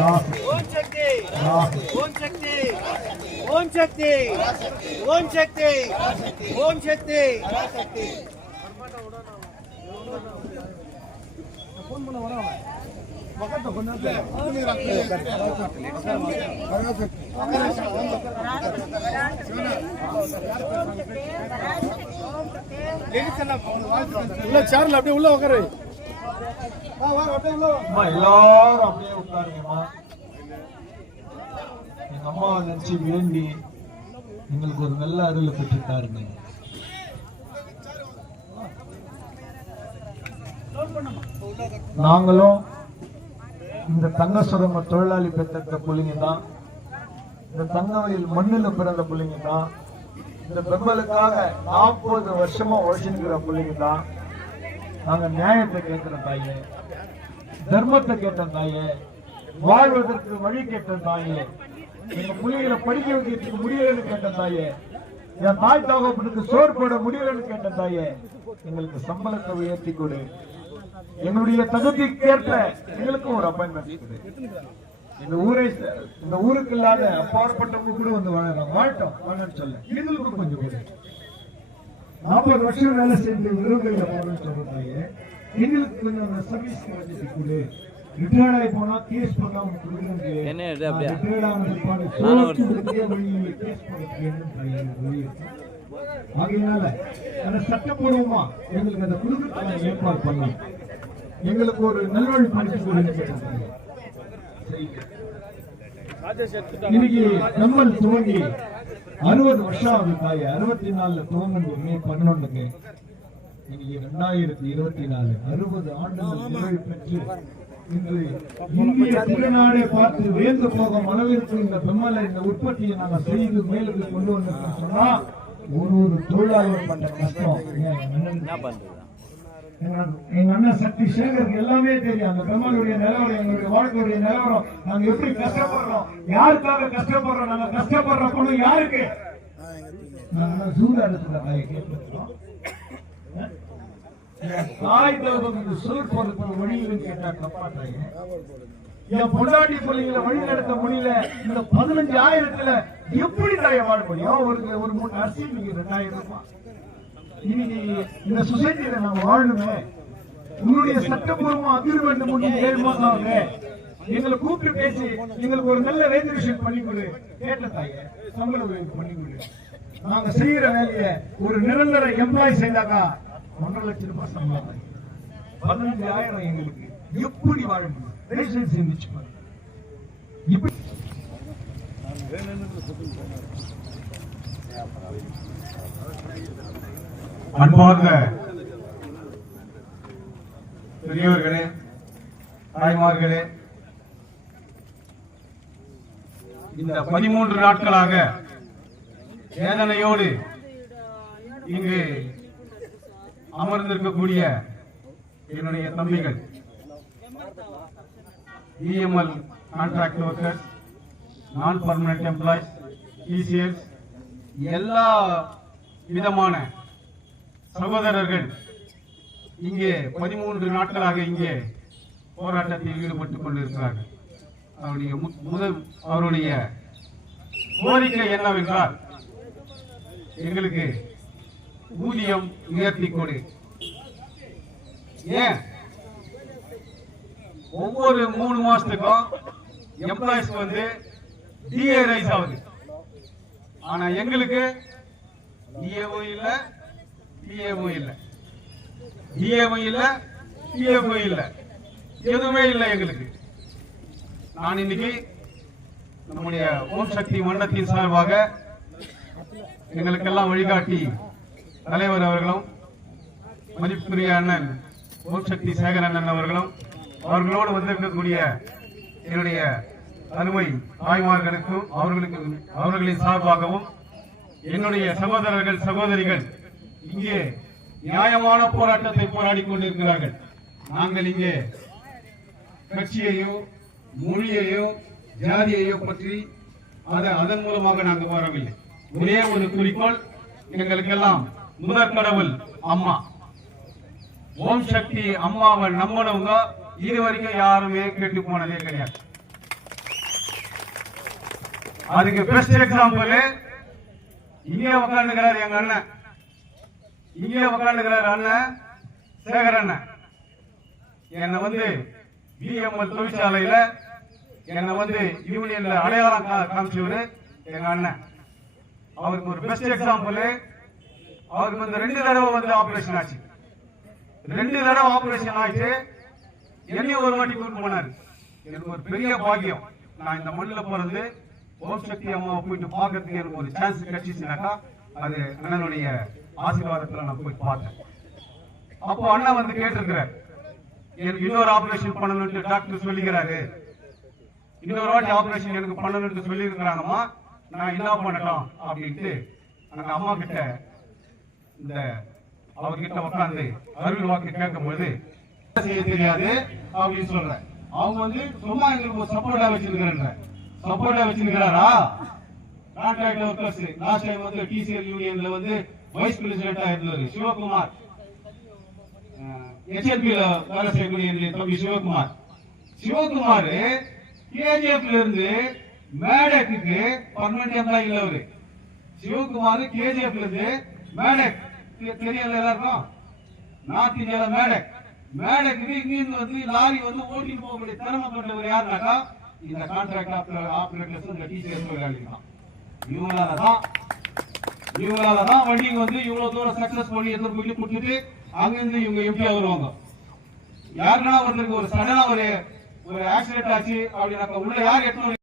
ஓம் சக்தி ஓம் சக்தி ஓம் சக்தி ஓம் சக்தி ஓம் சக்தி phone பண்ண வரா பக்கத்து கொண்டாந்து உள்ள சேர்ல அப்படியே உள்ள உட்காரு. எல்லாரும் அப்படியே உட்காருங்கம்மா. எங்க அம்மாவை நினைச்சு வேண்டி எங்களுக்கு ஒரு நல்ல அருளை பெற்றுட்டாருங்க. நாங்களும் இந்த தங்க சுரங்க தொழிலாளி பெற்ற பிள்ளைங்க தான். இந்த தங்கவயல் மண்ணில பிறந்த பிள்ளைங்க தான். இந்த பெம்பலுக்காக 40 வருஷமா உழைச்சுக்கிற பிள்ளைங்க தான். நாங்க நியாயத்தை கேட்கிற தாயே, தர்மத்தை கேட்ட தாயே, வாழ்வதற்கு வழி கேட்ட தாயே, எங்க பிள்ளைகளை படிக்க வைக்கிறதுக்கு முடியலன்னு கேட்ட தாயே, என் தாய் தகப்பனுக்கு சோறு போட முடியலன்னு கேட்ட தாயே, எங்களுக்கு சம்பளத்தை உயர்த்தி கொடு. எங்களுடைய தகுதிக்கேற்ப எங்களுக்கும் ஒரு அப்பாயின்மெண்ட். இந்த ஊருக்கு இல்லாத அப்பாற்பட்டவங்க கூட வந்து வாழ்றோம் வாழன்னு சொல்ல எங்களுக்கும் கொஞ்சம் கூட 40 வருஷம் வேலை செஞ்சு விருதுகளை போறோம்னு சொல்றாங்க. எங்களுக்கு கொஞ்சம் சர்வீஸ் கொடு. ரிட்டையர்ட் ஆகி போனா கேஸ் பண்ணாம ஆகையினால அந்த சட்டப்பூர்வமா எங்களுக்கு அந்த குடும்பத்தை ஏற்பாடு பண்ணலாம். எங்களுக்கு ஒரு நல்வழி பணிச்சு இன்னைக்கு நம்ம துவங்கி 60 வருஷம் ஆகுது தாயே. 64 துவங்க மே 11 இன்னைக்கு 2024 60 ஆண்டுகள் நிறைவு பெற்று இன்று இந்திய திருநாடே பார்த்து வேந்து போகும் அளவிற்கு இந்த பெம்மல இந்த உற்பத்தியை நாங்கள் செய்து மேலுக்கு கொண்டு வந்து சொன்னா ஒரு தொழிலாளர் பண்ற கஷ்டம். எங்க அண்ணன் சக்தி சேகருக்கு எல்லாமே தெரியும். அந்த பெம்மலுடைய நிலவரம், எங்களுடைய வாழ்க்கையுடைய நிலவரம், நாங்க எப்படி கஷ்டப்படுறோம், யாருக்காக கஷ்டப்படுறோம், நாங்க கஷ்டப்படுற பொண்ணு யாருக்கு சூதாட்டத்துல கேட்கிறோம். தாய் தகவலுக்கு சோர் போறதுக்கு வழியில் கேட்டா தப்பாட்டாங்க. என் பொண்டாட்டி பிள்ளைங்களை வழி நடத்த முடியல. இந்த 15,000 எப்படி தாய வாழ முடியும்? ஒரு 3 அரிசி 2000 ரூபாய். இன்னைக்கு இந்த சொசைட்டியில நாங்க வாழணுமே. உங்களுடைய சட்டப்பூர்வமா அக்ரிமெண்ட் முடிஞ்சு 7 மாசம் ஆகுது. எங்களை கூப்பிட்டு பேசி எங்களுக்கு ஒரு நல்ல ரெஜிஸ்ட்ரேஷன் பண்ணி கொடு. கேட்ட தாய சம்பள உயர்வு பண்ணி கொடு. நாங்க செய்யற வேலையை ஒரு நிரந்தர எம்ப்ளாய் செய்தாக்கா 1.5 லட்சம் ரூபாய் சம்பளம். 15,000 எங்களுக்கு எப்படி வாழ முடியும்? சிந்திச்சு இப்படி அன்பார்ந்த பெரியவர்களே, தாய்மார்களே, இந்த 13 நாட்களாக வேதனையோடு இங்கு அமர்ந்திருக்கக்கூடிய என்னுடைய தம்பிகள், இஎம்எல் கான்ட்ராக்ட் ஒர்க்கர்ஸ், நான் பர்மனன்ட் எம்ப்ளாய்ஸ், டிசிஎஸ், எல்லா விதமான சகோதரர்கள் இங்கே 13 நாட்களாக இங்கே போராட்டத்தில் ஈடுபட்டுக் கொண்டிருக்கிறார்கள். அவருடைய கோரிக்கை என்னவென்றால், எங்களுக்கு ஊதியம் உயர்த்தி கொடு. ஏன் ஒவ்வொரு 3 மாசத்துக்கும் எம்ப்ளாய்ஸ் வந்து டிஏ ரைஸ் ஆகுது. ஆனா எங்களுக்கு டிஏவும் இல்ல, பிஏவும் இல்ல, டிஏவும் இல்ல, பிஎஃப்பும் இல்ல, எதுவுமே இல்லை எங்களுக்கு. நான் இன்னைக்கு நம்முடைய ஓம் சக்தி மண்டலத்தின் சார்பாக எங்களுக்கெல்லாம் வழிகாட்டி தலைவர் அவர்களும் மதிப்புக்குரிய அண்ணன் ஓம் சக்தி சேகர் அண்ணன் அவர்களோடு வந்திருக்கக்கூடிய என்னுடைய அருமை தாய்மார்களுக்கும் அவர்களின் சார்பாகவும் என்னுடைய சகோதரர்கள் சகோதரிகள் இங்கே நியாயமான போராட்டத்தை போராடி கொண்டிருக்கிறார்கள். நாங்கள் இங்கே கட்சியையோ மொழியையோ ஜாதியையோ பற்றி அதன் மூலமாக நாங்கள் வரவில்லை. ஒரே ஒரு குறிக்கோள், எங்களுக்கெல்லாம் முதற் கடவுள் அம்மா. ஓம் சக்தி அம்மாவை நம்பினவங்க இதுவரைக்கும் யாருமே கேட்டு போனதே கிடையாது. அதுக்கு பெஸ்ட் எக்ஸாம்பிள் இங்கே உட்காந்துக்கிறாரு எங்க அண்ணன், இங்கே உட்காந்துக்கிறாரு அண்ணன் சேகர் அண்ணன். என்னை வந்து பிஎம்எல் தொழிற்சாலையில என்னை வந்து யூனியன்ல அடையாளம் காமிச்சவரு எங்க அண்ணன். அவருக்கு ஒரு பெஸ்ட் எக்ஸாம்பிள். அவருக்கு வந்து 2 தடவை வந்து ஆபரேஷன் ஆச்சு. 2 தடவை ஆபரேஷன் ஆச்சு. என்னையும் ஒரு வாட்டி கூட்டு போனாரு. எனக்கு ஒரு பெரிய பாக்கியம். நான் இந்த மண்ணில் பிறந்து ஓம் சக்தி அம்மாவை போயிட்டு பார்க்கறதுக்கு எனக்கு ஒரு சான்ஸ் கிடைச்சிச்சுனாக்கா அது அண்ணனுடைய ஆசீர்வாதத்துல நான் போய் பார்த்தேன். அப்போ அண்ணன் வந்து கேட்டிருக்கிறார், எனக்கு இன்னொரு ஆபரேஷன் பண்ணணும்னு டாக்டர் சொல்லிக்கிறாரு, இன்னொரு வாட்டி ஆபரேஷன் எனக்கு பண்ணணும்னு சொல்லி இருக்கிறாங்கம்மா, நான் என்ன பண்ணட்டும் அப்படின்ட்டு அந்த அம்மா கிட்ட இந்த அவர்கிட்ட உட்காந்து அருள் வாக்கு கேட்கும்போது செய்ய தெரியாது அப்படின்னு சொல்றேன். அவங்க வந்து சும்மா எங்களுக்கு ஒரு சப்போர்ட்டா வச்சிருக்கிறாரா? கான்ட்ராக்ட் ஒர்க்கர்ஸ் லாஸ்ட் டைம் வந்து டிசிஎல் யூனியன்ல வந்து வைஸ் பிரசிடென்டா இருந்தாரு சிவகுமார், HLP-ல வேலை செய்யக்கூடிய தம்பி சிவகுமார் கேஜிஎஃப்ல இருந்து மேடக்கு பர்மனன்ட் எம்ப்ளாயி இல்ல அவரு. சிவகுமார் கேஜிஎஃப்ல இருந்து மேடக் தெரியல எல்லாருக்கும், நார்த் இந்தியால மேடக்கு இங்கிருந்து வந்து லாரி வந்து ஓட்டிட்டு போகக்கூடிய திறமை கொண்டவர் யாருனாக்கா இந்த கான்ட்ராக்ட் ஆபரேட்டர்ஸ் இந்த டிசிஎஸ் தொழிலாளி தான். இவங்களாலதான் வண்டிங்க வந்து இவ்வளவு தூரம் சக்சஸ் பண்ணி எடுத்து போய் கொடுத்துட்டு அங்கிருந்து இவங்க எப்படியா வருவாங்க. யாருன்னா ஒருத்தருக்கு ஒரு சடனா ஒரு ஆக்சிடென்ட் ஆச்சு அப்படின்னாக்கா உள்ள யார் எடுத்து